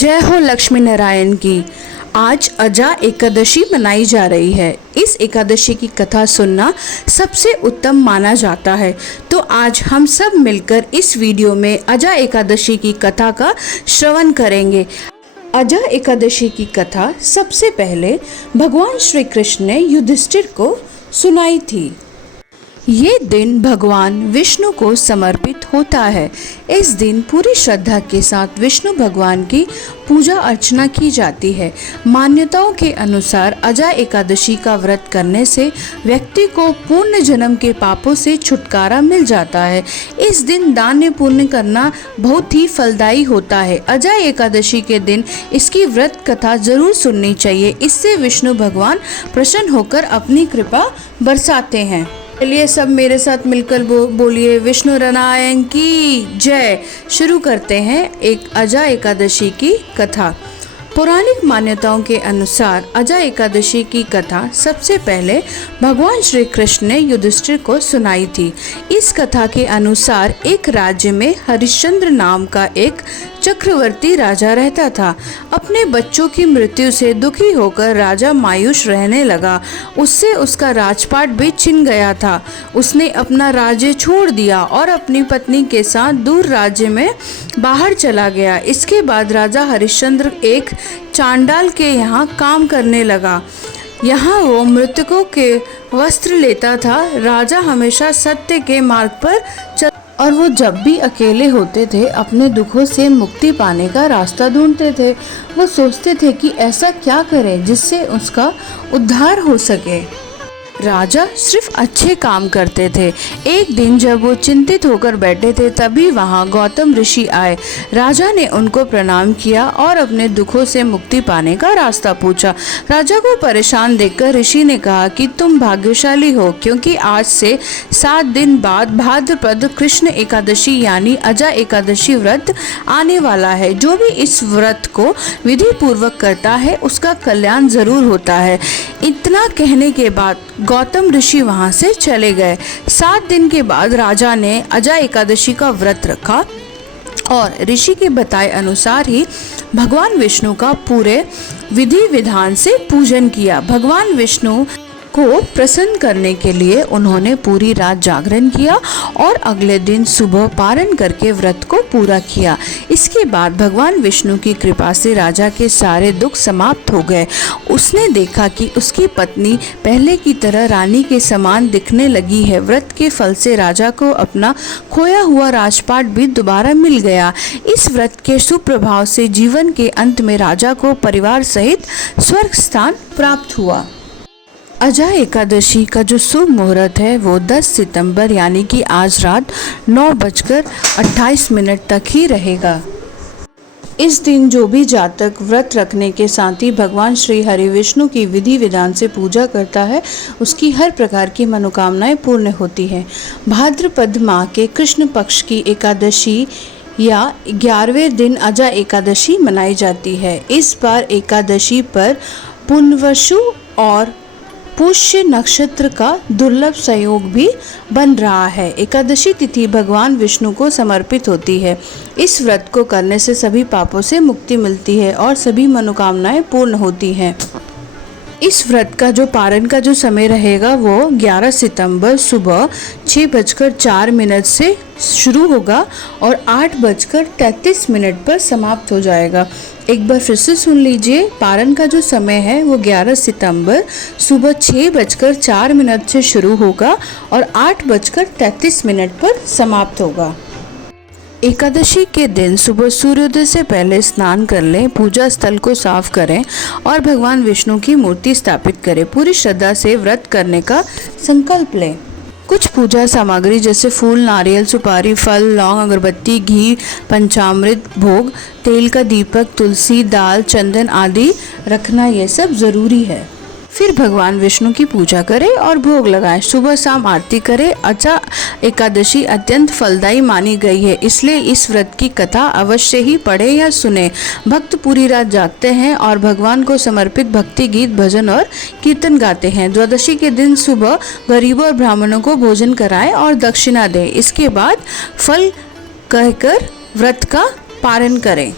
जय हो लक्ष्मी नारायण की। आज अजा एकादशी मनाई जा रही है। इस एकादशी की कथा सुनना सबसे उत्तम माना जाता है। तो आज हम सब मिलकर इस वीडियो में अजा एकादशी की कथा का श्रवण करेंगे। अजा एकादशी की कथा सबसे पहले भगवान श्री कृष्ण ने युधिष्ठिर को सुनाई थी। ये दिन भगवान विष्णु को समर्पित होता है। इस दिन पूरी श्रद्धा के साथ विष्णु भगवान की पूजा अर्चना की जाती है। मान्यताओं के अनुसार अजा एकादशी का व्रत करने से व्यक्ति को पूर्ण जन्म के पापों से छुटकारा मिल जाता है। इस दिन दान पुण्य करना बहुत ही फलदायी होता है। अजा एकादशी के दिन इसकी व्रत कथा जरूर सुननी चाहिए। इससे विष्णु भगवान प्रसन्न होकर अपनी कृपा बरसाते हैं। चलिए सब मेरे साथ मिलकर बोलिए विष्णु नारायण की जय। शुरू करते हैं एक अजा एकादशी की कथा। पौराणिक मान्यताओं के अनुसार अजा एकादशी की कथा सबसे पहले भगवान श्री कृष्ण ने युधिष्ठिर को सुनाई थी। इस कथा के अनुसार एक राज्य में हरिश्चंद्र नाम का एक चक्रवर्ती राजा रहता था। अपने बच्चों की मृत्यु से दुखी होकर राजा मायूस रहने लगा। उससे उसका राजपाट भी छिन गया था। उसने अपना राज्य छोड़ दिया और अपनी पत्नी के साथ दूर राज्य में बाहर चला गया। इसके बाद राजा हरिश्चंद्र एक चांडाल के यहाँ काम करने लगा। यहाँ वो मृतकों के वस्त्र लेता था। राजा हमेशा सत्य के मार्ग पर चल और वो जब भी अकेले होते थे अपने दुखों से मुक्ति पाने का रास्ता ढूंढते थे। वो सोचते थे कि ऐसा क्या करें जिससे उसका उद्धार हो सके। राजा सिर्फ अच्छे काम करते थे। एक दिन जब वो चिंतित होकर बैठे थे तभी वहाँ गौतम ऋषि आए। राजा ने उनको प्रणाम किया और अपने दुखों से मुक्ति पाने का रास्ता पूछा। राजा को परेशान देखकर ऋषि ने कहा कि तुम भाग्यशाली हो, क्योंकि आज से 7 दिन बाद भाद्रपद कृष्ण एकादशी यानी अजा एकादशी व्रत आने वाला है। जो भी इस व्रत को विधि पूर्वक करता है उसका कल्याण जरूर होता है। इतना कहने के बाद गौतम ऋषि वहां से चले गए। 7 दिन के बाद राजा ने अजा एकादशी का व्रत रखा और ऋषि के बताए अनुसार ही भगवान विष्णु का पूरे विधि विधान से पूजन किया। भगवान विष्णु को प्रसन्न करने के लिए उन्होंने पूरी रात जागरण किया और अगले दिन सुबह पारण करके व्रत को पूरा किया। इसके बाद भगवान विष्णु की कृपा से राजा के सारे दुख समाप्त हो गए। उसने देखा कि उसकी पत्नी पहले की तरह रानी के समान दिखने लगी है। व्रत के फल से राजा को अपना खोया हुआ राजपाट भी दोबारा मिल गया। इस व्रत के सुप्रभाव से जीवन के अंत में राजा को परिवार सहित स्वर्ग स्थान प्राप्त हुआ। अजा एकादशी का जो शुभ मुहूर्त है वो 10 सितंबर यानी कि आज रात 9:28 तक ही रहेगा। इस दिन जो भी जातक व्रत रखने के साथ ही भगवान श्री हरि विष्णु की विधि विधान से पूजा करता है उसकी हर प्रकार की मनोकामनाएं पूर्ण होती हैं। भाद्रपद माह के कृष्ण पक्ष की एकादशी या 11वें दिन अजा एकादशी मनाई जाती है। इस बार एकादशी पर पुनर्वसु और पुष्य नक्षत्र का दुर्लभ संयोग भी बन रहा है। एकादशी तिथि भगवान विष्णु को समर्पित होती है। इस व्रत को करने से सभी पापों से मुक्ति मिलती है और सभी मनोकामनाएं पूर्ण होती हैं। इस व्रत का जो पारण का जो समय रहेगा वो 11 सितंबर सुबह 6:04 से शुरू होगा और 8:33 पर समाप्त हो जाएगा। एक बार फिर से सुन लीजिए, पारण का जो समय है वो 11 सितंबर सुबह 6:04 से शुरू होगा और 8:33 पर समाप्त होगा। एकादशी के दिन सुबह सूर्योदय से पहले स्नान कर लें, पूजा स्थल को साफ करें और भगवान विष्णु की मूर्ति स्थापित करें। पूरी श्रद्धा से व्रत करने का संकल्प लें। कुछ पूजा सामग्री जैसे फूल, नारियल, सुपारी, फल, लौंग, अगरबत्ती, घी, पंचामृत, भोग, तेल का दीपक, तुलसी, दाल, चंदन आदि रखना ये सब जरूरी है। फिर भगवान विष्णु की पूजा करें और भोग लगाएं। सुबह शाम आरती करें। अजा एकादशी अत्यंत फलदायी मानी गई है, इसलिए इस व्रत की कथा अवश्य ही पढ़ें या सुने। भक्त पूरी रात जागते हैं और भगवान को समर्पित भक्ति गीत, भजन और कीर्तन गाते हैं। द्वादशी के दिन सुबह गरीबों और ब्राह्मणों को भोजन कराएं और दक्षिणा दें। इसके बाद फल कहकर व्रत का पारण करें।